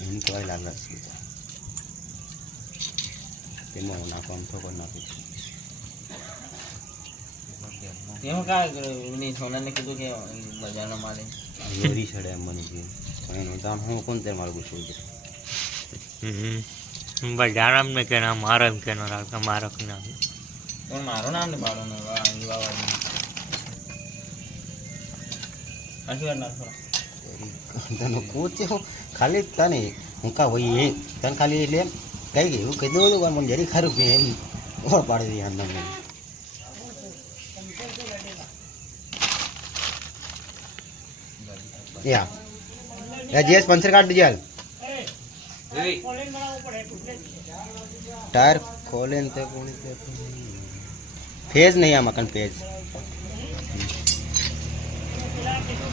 એમ તો આવી લાગે છે તેમાં હું નાખો આમ થોડો નાખું એમાં કાંઈ સોનાને કીધું કે બજારનો માલ યોરી છડે એમ મને કે એનું દામ હું કોણ તે મારું પૂછું બજાર અમને કે ના મારો એમ કે ના રાખે મારો કે ના પણ મારું નામ ને પાડો ને આશી વાર નાખો તને પૂછે હું ખાલી તને હું કા હોય એ તને ખાલી એટલે એમ કઈ ગયું એવું કીધું હતું પણ મને જરી ખરું કે એમ ઓળ પાડી દઈએ આમ તમને યા જેસ પંચર કાઢ દીજે હાલ टायर खोले फेज नहीं आम पेज